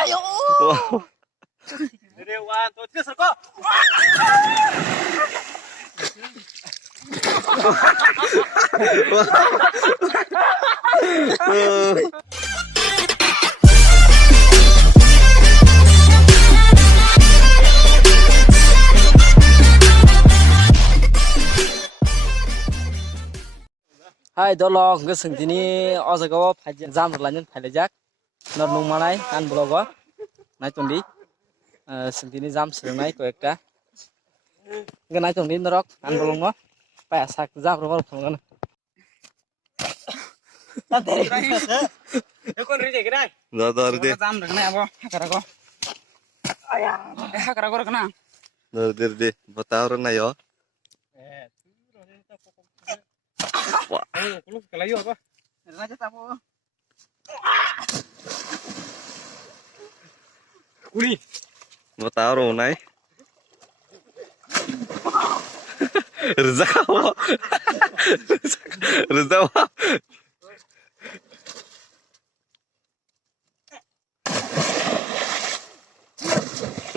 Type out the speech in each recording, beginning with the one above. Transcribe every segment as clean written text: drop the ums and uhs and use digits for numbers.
Ayo. Ready, 1, 2, 3, circle. Hai dolo ngeseng dini ozago fajen jam lanjut falejak nor nungmanai kan blogo nai tundi sentini jam serenai ko ekta ngenai tundi norok kan bolongo pa sak jam robor phongan Ekon ready ke nai? Dor de. jam rakna abo hakarago aya hakarago rakna Dor de. बताओ रे ना यो. Kuluk kalayo apa? raja tapo Kuri. बताओ रो ना. Reza wo. Reza wo.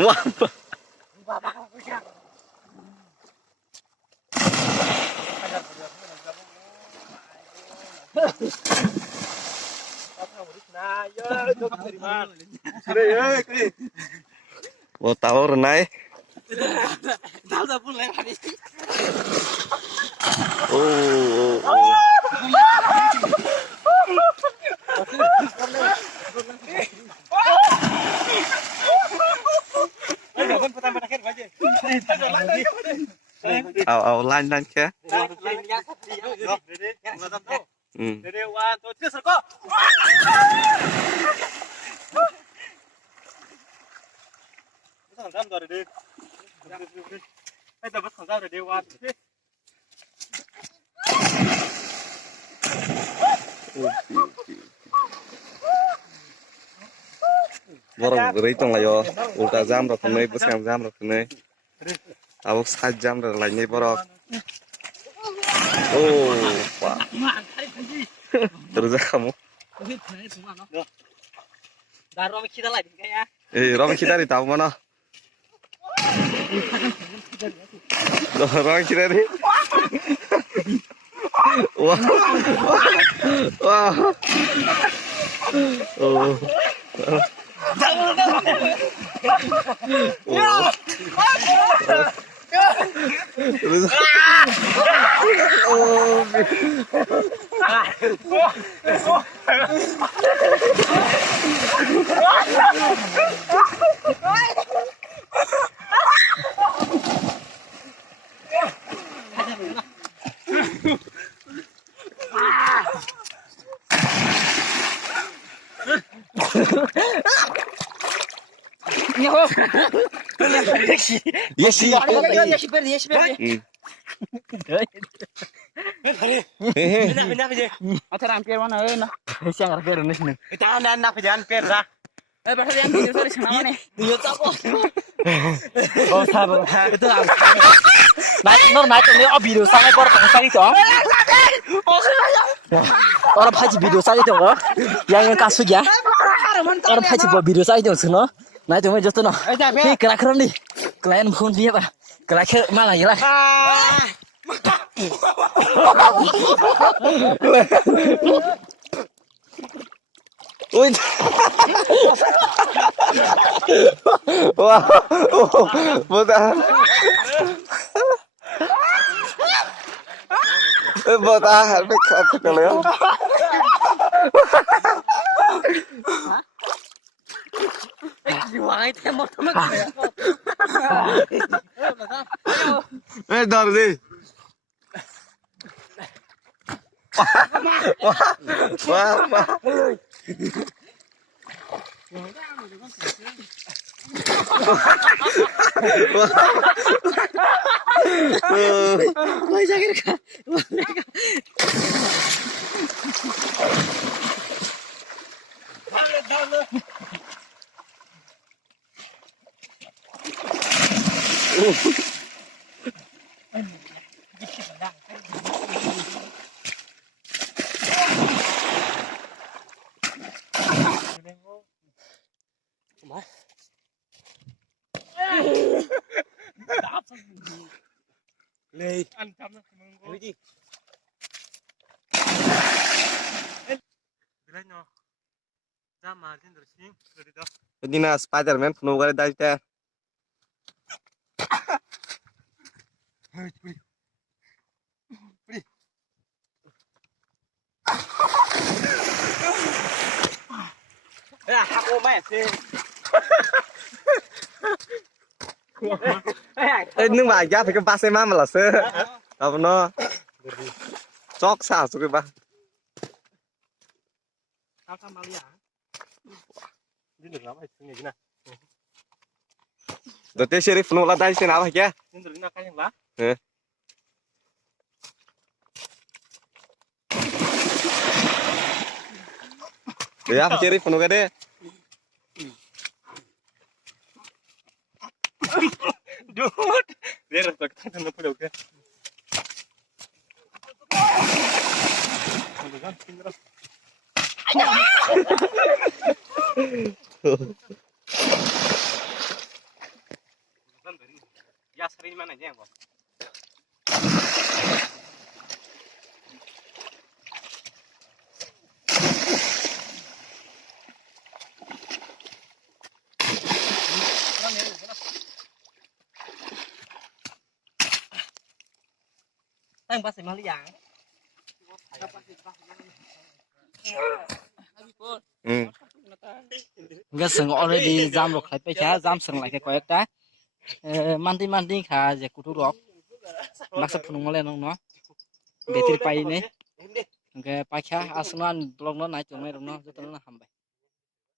Wah. बताओ रे ना. dal da pun lagi Oh. Ao lan ke. Ready, 1, 2, 3, circle. Bắt thằng rồi đi. Bây giờ bắt thằng rồi đi 1, 2, 3. Borok reitong layo. Ulta jam ro khunai busam jam ro khunai. Awak sat jam ro lainai borok. Oh, wah. Terus kamu. Daro mi kita lagi kaya Romi kita di tahu mana? Romi kita di. Wah. Wah. Oh. Terus. Oh. Yes, Atau rampir mana na? Siang rampir nih nih. Kita anak jangan perra. Pasal yang video dari sana mana? Video apa? Oh, sabar. Itu apa? Naik ini oh video sana por tangsa itu. Orang haji video sana itu loh. Yang kasus ya. Orang haji buat video sana itu semua. Nah itu macam tu no. Ni kerak-kerak ni. Klien pun dia apa? Kerak malah ya lah. Ui. Wah. Botak. Botak habis apa kalau? Wah, itu mau teman. Dar di. Wah. Wah, sakit kan? mà lê ăn chấm cái gì đấy nó ra mà trên được xin rồi đi đâu Jadi na Spiderman penuh kali tadi teh. hơi đi đi à hạc ô mẹ xê Nung ba ya phải cái ba xe mà là sơ. Apa no? Cok sa suka ba. sao sao mal ya đi được lắm hay như thế này Dati Sheriff penuh lah tadi apa ya? đi được nó cái lá Ya Sheriff penuh kade. Dude, dia respectan no puedo que. Ya sering mana aja kok. tang pas mal ya ga sừng already jam rồi khai pe cha jam sừng lại cái quẹt ta manti kha je kutu rok maksa phunung le nong no betir pai ne ke pa cha asman blog no nai chung ne no joto no ham bai